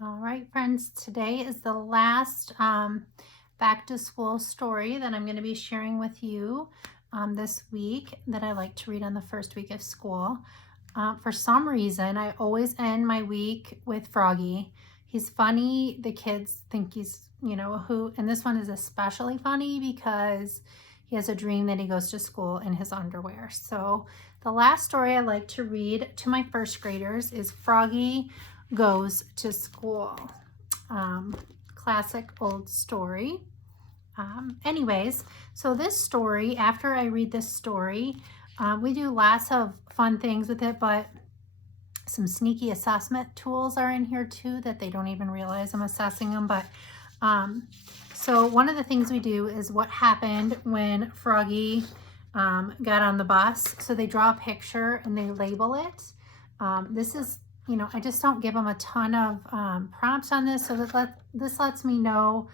All right, friends, today is the last back to school story that I'm going to be sharing with you this week that I like to read on the first week of school. For some reason, I always end my week with Froggy. He's funny. The kids think he's, and this one is especially funny because he has a dream that he goes to school in his underwear. So the last story I like to read to my first graders is Froggy Goes to School. Classic old story. Anyways, so this story, after I read this story, we do lots of fun things with it, but some sneaky assessment tools are in here too that they don't even realize I'm assessing them. But so one of the things we do is what happened when Froggy got on the bus. So they draw a picture and they label it. This is, I just don't give them a ton of prompts on this. So this lets me know,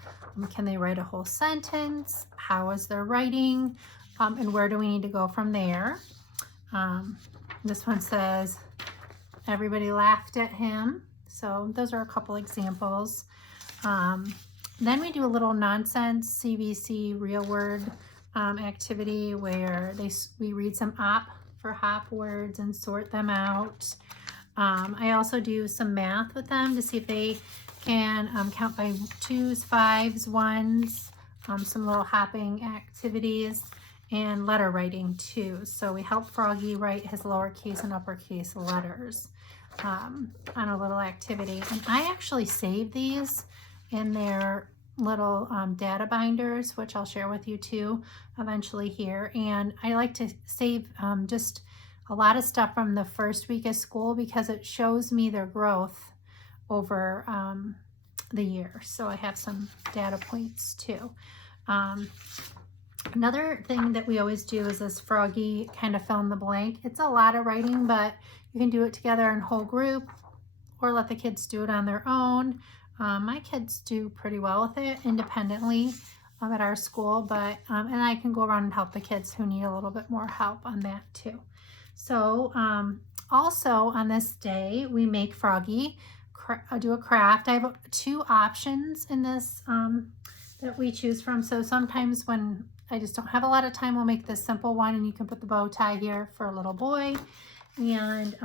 can they write a whole sentence? How is their writing? And where do we need to go from there? This one says, everybody laughed at him. So those are a couple examples. Then we do a little nonsense CVC real word activity where we read some op for hop words and sort them out. I also do some math with them to see if they can count by twos, fives, ones, some little hopping activities, and letter writing too. So we help Froggy write his lowercase and uppercase letters on a little activity. And I actually save these in their little data binders, which I'll share with you too eventually here. And I like to save just a lot of stuff from the first week of school because it shows me their growth over the year. So I have some data points too. Another thing that we always do is this Froggy kind of fill in the blank. It's a lot of writing, but you can do it together in a whole group or let the kids do it on their own. My kids do pretty well with it independently at our school, but and I can go around and help the kids who need a little bit more help on that too. So also on this day, we make Froggy do a craft. I have two options in this that we choose from. So sometimes when I just don't have a lot of time, we'll make this simple one, and you can put the bow tie here for a little boy. And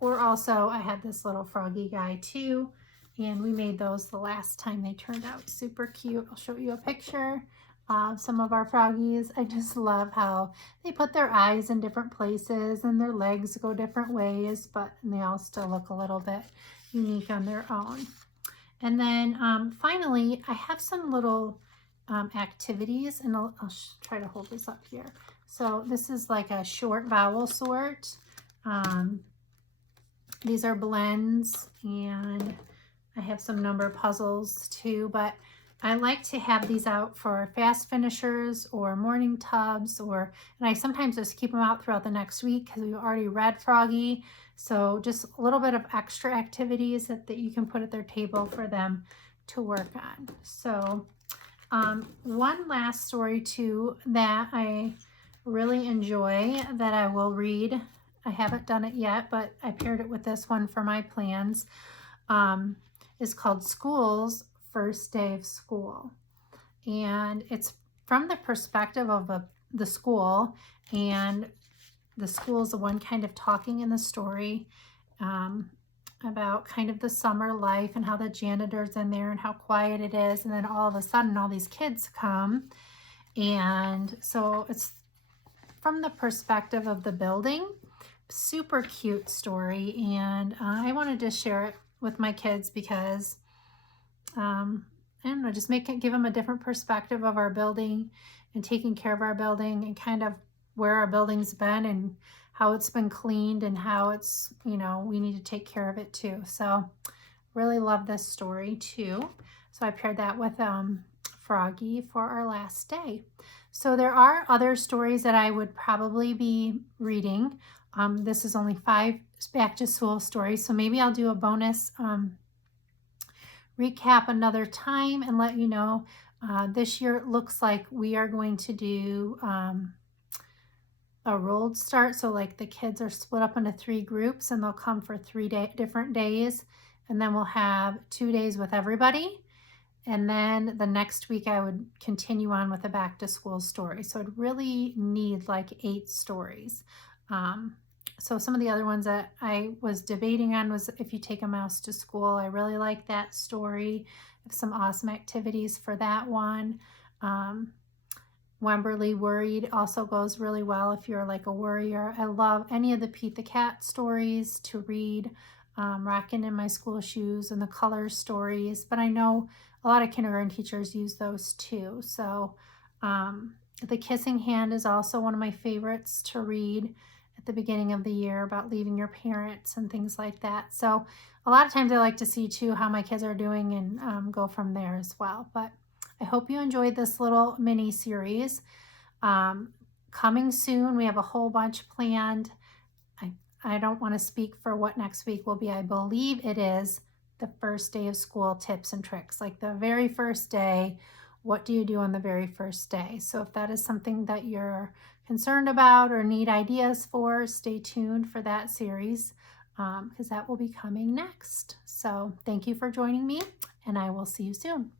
or also I had this little Froggy guy too, and we made those the last time. They turned out super cute. I'll show you a picture of some of our Froggies. I just love how they put their eyes in different places and their legs go different ways, but they all still look a little bit unique on their own. And then finally, I have some little activities, and I'll try to hold this up here. So this is like a short vowel sort. These are blends, and I have some number puzzles too, but I like to have these out for fast finishers or morning tubs, and I sometimes just keep them out throughout the next week because we've already read Froggy. So just a little bit of extra activities that you can put at their table for them to work on. So one last story too that I really enjoy that I will read. I haven't done it yet, but I paired it with this one for my plans. Is called School's First Day of School. And it's from the perspective of the school, and the school is the one kind of talking in the story about kind of the summer life and how the janitor's in there and how quiet it is. And then all of a sudden all these kids come. And so it's from the perspective of the building. Super cute story. And I wanted to share it with my kids because I don't know, just give them a different perspective of our building and taking care of our building and kind of where our building's been and how it's been cleaned and how it's, we need to take care of it too. So really love this story too. So I paired that with Froggy for our last day. So there are other stories that I would probably be reading. This is only 5 back to school stories. So maybe I'll do a bonus recap another time and let you know. This year it looks like we are going to do a rolled start. So like the kids are split up into 3 groups and they'll come for 3 different days. and then we'll have 2 days with everybody. And then the next week I would continue on with a back to school story. So I'd really need like 8 stories. So some of the other ones that I was debating on was If You Take a Mouse to School. I really like that story. I have some awesome activities for that one. Wemberly Worried also goes really well if you're like a worrier. I love any of the Pete the Cat stories to read, Rockin' in My School Shoes and the Colors stories, but I know a lot of kindergarten teachers use those too. So The Kissing Hand is also one of my favorites to read at the beginning of the year, about leaving your parents and things like that. So a lot of times I like to see too how my kids are doing and go from there as well. But I hope you enjoyed this little mini series. Coming soon, we have a whole bunch planned. I don't want to speak for what next week will be. I believe it is the first day of school tips and tricks, like the very first day. What do you do on the very first day? So if that is something that you're concerned about or need ideas for, stay tuned for that series, because that will be coming next. So thank you for joining me, and I will see you soon.